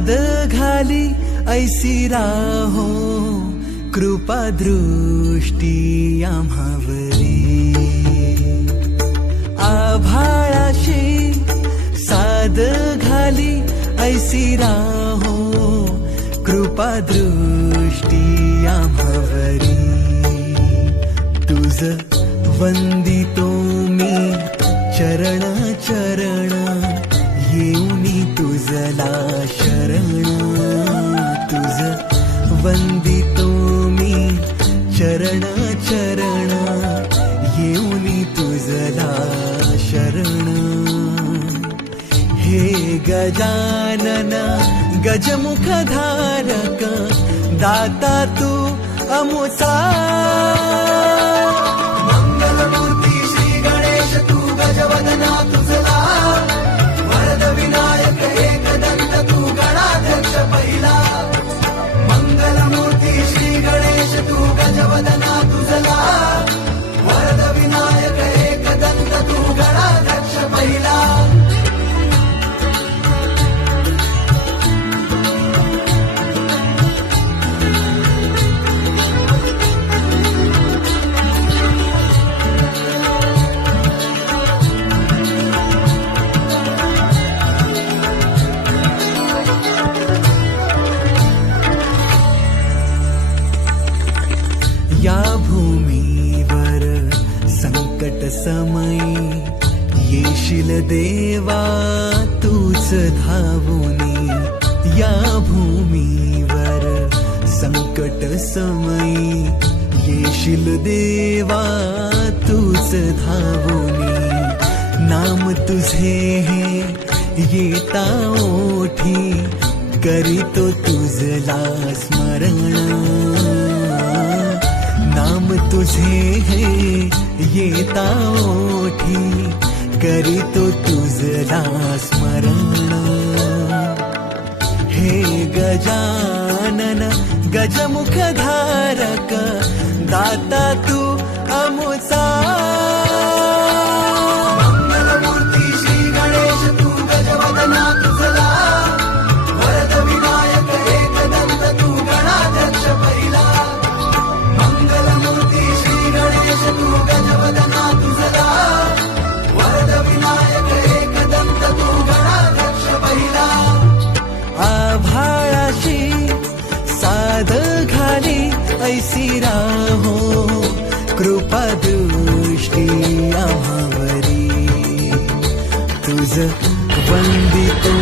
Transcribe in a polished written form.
साद घाली ऐसी राहो कृपा दृष्टी आम्हावरी आभाळाशी साद घाली ऐसी राहो कृपा दृष्टी आम्हावरी तुझ वंदितो मी चरण चरण येऊनी तुझला शरण तुझ वंदितो मी चरण चरण येऊनी तुझला शरण हे गजानन गजमुखधारक दाता तू अमुचा मंगलमूर्ती श्री गणेश तू गजवदना तुझला वरद विनायक एकदंत तू गणाध्यक्ष पहिला मंगलमूर्ती श्री गणेश तू गजवदना तुझला वरद विनायक एकदंत तू गणाध्यक्ष पहिला या भूमीवर संकट समयी येशील देवा तूच धावूनी या भूमीवर संकट समयी येशील देवा तूच धावूनी नाम तुझे हे येता ओठी करीतो तुझला स्मरण नाम तुझे हे येता ओठी करीतो तुझला स्मरण हे गजानन गजमुखधारक दाता तू अमुचा मंगलमूर्ती श्री गणेश तू गजवदना तुझला वरद विनायक एकदंत तू गणाध्यक्ष पहिला मंगलमूर्ती श्री गणेश तू गजवदना तुझला वरद विनायक एकदंत तू गणाध्यक्ष पहिला आभाळाशी साद घाली ऐसी राहो कृपा दृष्टी आम्हावरी तुझ वंदितो